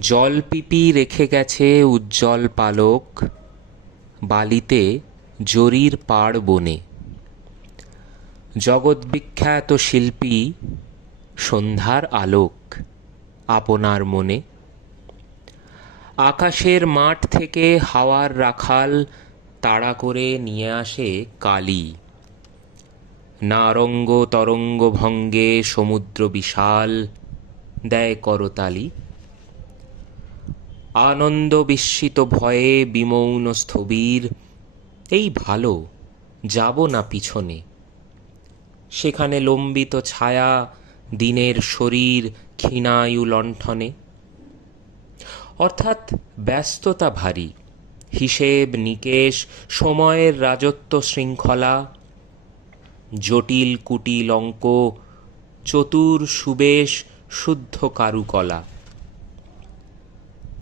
জলপিপি রেখে গেছে উজ্জ্বল পালক, বালিতে জরির পাড় বনে। জগদ্বিখ্যাত শিল্পী সন্ধ্যার আলোক আপনার মনে। আকাশের মাঠ থেকে হাওয়ার রাখাল তাড়া করে নিয়ে আসে কালি। নারঙ্গ তরঙ্গ ভঙ্গে সমুদ্র বিশাল দেয় করতালি। আনন্দ বিস্মিত ভয়ে বিমৌন স্থবির, এই ভালো, যাব না পিছনে। সেখানে লম্বিত ছায়া দিনের শরীর ক্ষীণায়ু লণ্ঠনে। অর্থাৎ ব্যস্ততা ভারী, হিসেব নিকেশ, সময়ের রাজত্ব শৃঙ্খলা, জটিল কুটিল অঙ্ক, চতুর সুবেশ শুদ্ধ কারুকলা।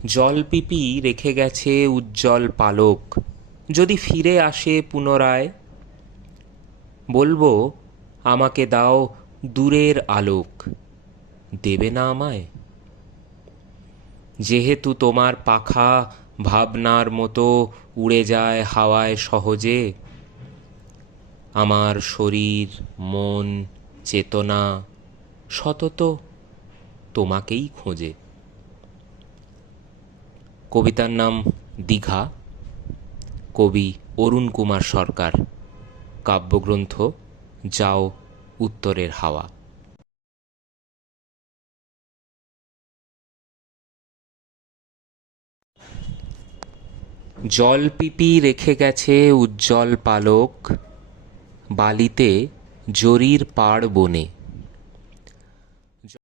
জলপিপি রেখে গেছে উজ্জ্বল পালক, যদি ফিরে আসে পুনরায়, বলবো আমাকে দাও দূরের আলোক, দেবে না আমায়? যেহেতু তোমার পাখা ভাবনার মতো উড়ে যায় হাওয়ায় সহজে, আমার শরীর মন চেতনা সতত তোমাকেই খোঁজে। কবিতার নাম দীঘা, কবি অরুণ কুমার সরকার, কাব্যগ্রন্থ যাও উত্তরের হাওয়া। জলপিপি রেখে গেছে উজ্জ্বল পালক, বালিতে জরির পাড় বনে।